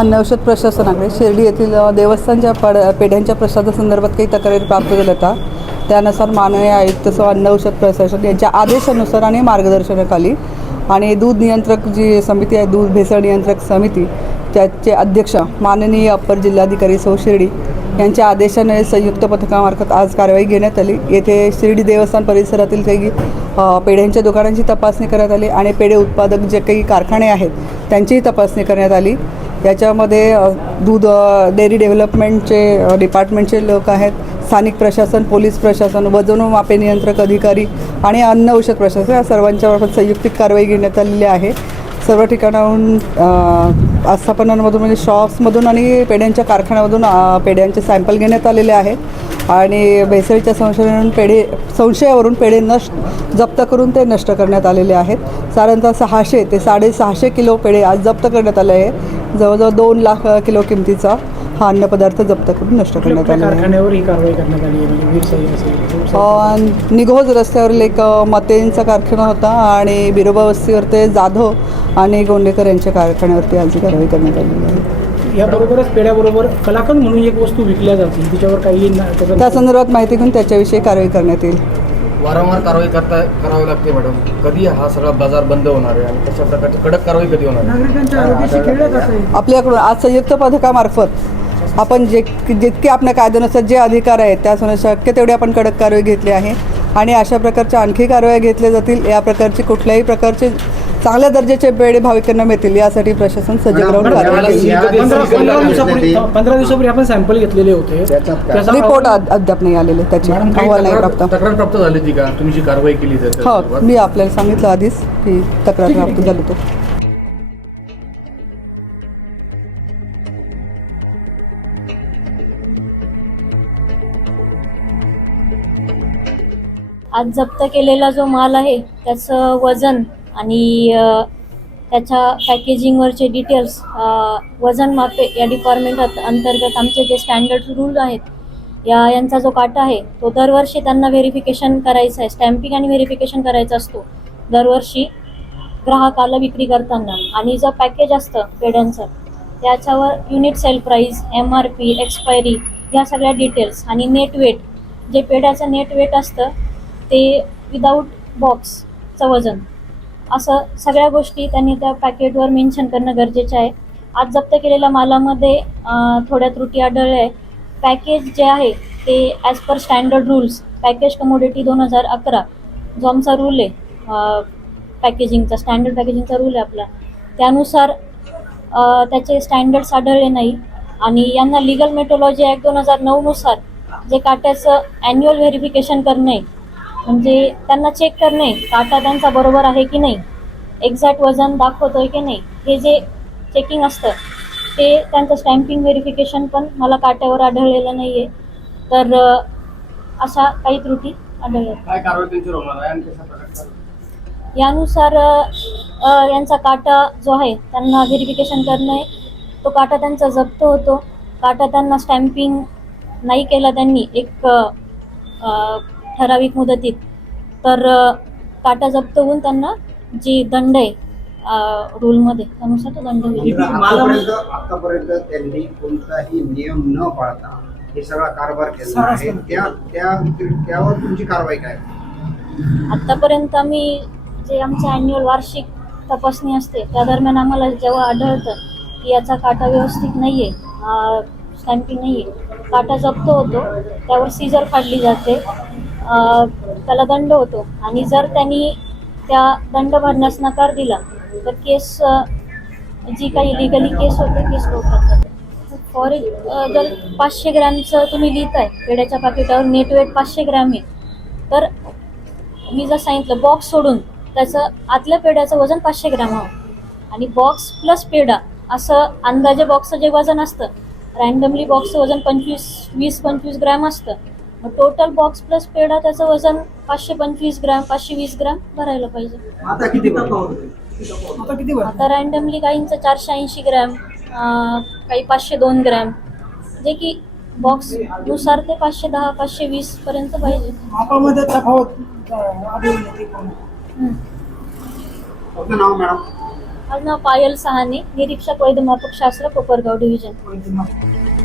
अन्न औषध प्रशासनाकडे शिर्डी येथील देवस्थानच्या पेढ्यांच्या प्रसादासंदर्भात काही तक्रारी प्राप्त झाल्या होत्या. त्यानुसार माननीय आयुक्त सह अन्न औषध प्रशासन यांच्या आदेशानुसार आणि मार्गदर्शनाखाली आणि दूध नियंत्रक जी समिती आहे, दूध भेसळ नियंत्रक समिती, त्याचे अध्यक्ष माननीय अप्पर जिल्हाधिकारी सौ शिर्डी यांच्या आदेशाने संयुक्त पथकामार्फत आज कारवाई घेण्यात आली. येथे शिर्डी देवस्थान परिसरातील काही पेढ्यांच्या दुकानांची तपासणी करण्यात आली आणि पेढे उत्पादक जे काही कारखाने आहेत त्यांचीही तपासणी करण्यात आली. याच्यामध्ये दूध डेअरी डेव्हलपमेंटचे डिपार्टमेंटचे लोक आहेत, स्थानिक प्रशासन, पोलीस प्रशासन, वजन व मापे नियंत्रक अधिकारी आणि अन्न औषध प्रशासन या सर्वांच्यामार्फत संयुक्तिक कारवाई घेण्यात आलेली आहे. सर्व ठिकाणाहून आस्थापनांमधून म्हणजे शॉप्समधून आणि पेढ्यांच्या कारखान्यामधून पेढ्यांचे सॅम्पल घेण्यात आलेले आहेत आणि भेसळीच्या संशयावरून पेढे जप्त करून ते नष्ट करण्यात आलेले आहेत. साधारणतः 600 ते 650 किलो पेढे आज जप्त करण्यात आले आहे. जवळजवळ 2 लाख किलो किमतीचा हा अन्नपदार्थ जप्त करून नष्ट करण्यात आला आहे. निघोज रस्त्यावरील एक मतेंचा कारखाना होता आणि बिरोबा वस्तीवर ते जाधव आणि गोंडेकर यांच्या कारखान्यावरती आज कारवाई करण्यात आलेली आहे. याबरोबरच पेढ्याबरोबर कलाकंद म्हणून एक वस्तू विकल्या जाते, तिच्यावर काही त्या संदर्भात माहिती घेऊन त्याच्याविषयी कारवाई करण्यात येईल. वारंवार कारवाई करावी लागते मॅडम. कधी हा सगळा बाजार बंद होणार आहे आणि कशा प्रकारची कडक कारवाई कधी होणार आहे? आपल्याकडून आज संयुक्त पथकामार्फत आपण जितके आपल्या कायद्यानुसार जे अधिकार आहेत त्यानुसार शक्य तेवढी आपण कडक कारवाई घेतली आहे आणि अशा प्रकारच्या आणखी कारवाई घेतल्या जातील. या प्रकारची कुठल्याही प्रकारचे चांगल्या दर्जाचे पेढे भाविकांना मिळतील यासाठी प्रशासन सजग राहून कारवाई केली. 15 दिवसापूर्वी आपण सॅम्पल घेतलेले होते, रिपोर्ट अद्याप नाही आलेले, त्याची अहवाल नाही प्राप्त. तक्रार प्राप्त झाली ती का तुम्ही जी कारवाई केली? हो, मी आपल्याला सांगितलं आधीच की तक्रार प्राप्त झाली तो. आज जप्त केलेला जो माल आहे त्याचं वजन आणि त्याच्या पॅकेजिंगवरचे डिटेल्स वजन मापे या डिपार्टमेंट अंतर्गत आमचे जे स्टँडर्ड रूल आहेत यांचा जो काटा आहे तो दरवर्षी त्यांना व्हेरिफिकेशन करायचं आहे. स्टॅम्पिंग आणि व्हेरिफिकेशन करायचा असतो दरवर्षी ग्राहकाला विक्री करताना. आणि जो पॅकेज असतं पेढ्यांचं त्याच्यावर unit sale price, MRP, expiry या सगळ्या डिटेल्स आणि नेट वेट, जे पेढ्याचं नेट वेट असतं ते विदाऊट बॉक्सचं वजन, असं सगळ्या गोष्टी त्यांनी त्या पॅकेटवर मेन्शन करणं गरजेचं आहे. आज जप्त केलेल्या मालामध्ये थोड्या त्रुटी आढळल्या आहे. पॅकेज जे आहे ते as per standard rules, package commodity 2011 जो आमचा रूल आहे पॅकेजिंगचा, स्टँडर्ड पॅकेजिंगचा रूल आहे आपला, त्यानुसार त्याचे स्टँडर्ड्स आढळले नाही. आणि यांना लिगल मेट्रोलॉजी ॲक्ट 2009 नुसार जे काट्याचं ॲन्युअल व्हेरिफिकेशन करणे, म्हणजे त्यांना चेक करणे काटा त्यांचा बरोबर आहे की नाही, एक्झॅक्ट वजन दाखवतोय की नाही, हे जे चेकिंग असतं ते त्यांचं स्टॅम्पिंग व्हेरिफिकेशन पण मला काट्यावर आढळलेलं नाही आहे. तर अशा काही त्रुटी आढळल्या. काय कारवाई त्यांच्यावर होणार आहे आणि कशा प्रकारचा यानुसार यांचा काटा जो आहे त्यांना व्हेरिफिकेशन करणं आहे. तो काटा त्यांचा जप्त होतो. काटा त्यांना स्टॅम्पिंग नाही केला त्यांनी एक ठराविक मुदतीत, तर काटा जप्त होऊन त्यांना जी दंड आहे रूलमध्ये त्यानुसार तो दंड होईल. आतापर्यंत त्यांनी कोणताही नियम न पाळता हे सगळा कारभार केला आहे. त्यावर तुमची कारवाई काय? आत्तापर्यंत आम्ही जे आमचं ॲन्युअल वार्षिक तपासणी असते त्या दरम्यान आम्हाला जेव्हा आढळतं की याचा काटा व्यवस्थित नाही आहे, स्टॅम्पिंग नाही आहे, काटा जप्त होतो, त्यावर सीजर काढली जाते, त्याला दंड होतो आणि जर त्यांनी त्या दंड भरण्यास नकार दिला तर केस जी काही लिगली केस होते केस कोर्टात जाते. फॉर जर 500 ग्रॅमचं तुम्ही लिहिताय पेढ्याच्या पाकिटावर नेट वेट 500 ग्रॅम आहे, तर मी जर सांगितलं बॉक्स सोडून त्याचं आतल्या पेढ्याचं वजन 500 ग्रॅम हवं आणि बॉक्स प्लस पेढा असं अंदाजे बॉक्सचं जे वजन असतं, रँडमली बॉक्सचं वजन 20-25 ग्रॅम असतं. मग टोटल बॉक्स प्लस पेढा त्याचं वजन 525 ग्रॅम 520 ग्रॅम भरायला पाहिजे. आता किती आता आता रँडमली काहींचं 480 ग्रॅम, काही 502 ग्रॅम, जे की बॉक्सनुसार ते 510 520 पर्यंत पाहिजे. मापामध्ये तफावत आढळून येते. आपलं नाव मॅडम? माझं नाव पायल सहाने, निरीक्षक वैधमापक शास्त्र कोपरगाव डिव्हिजन. कोणती माहिती?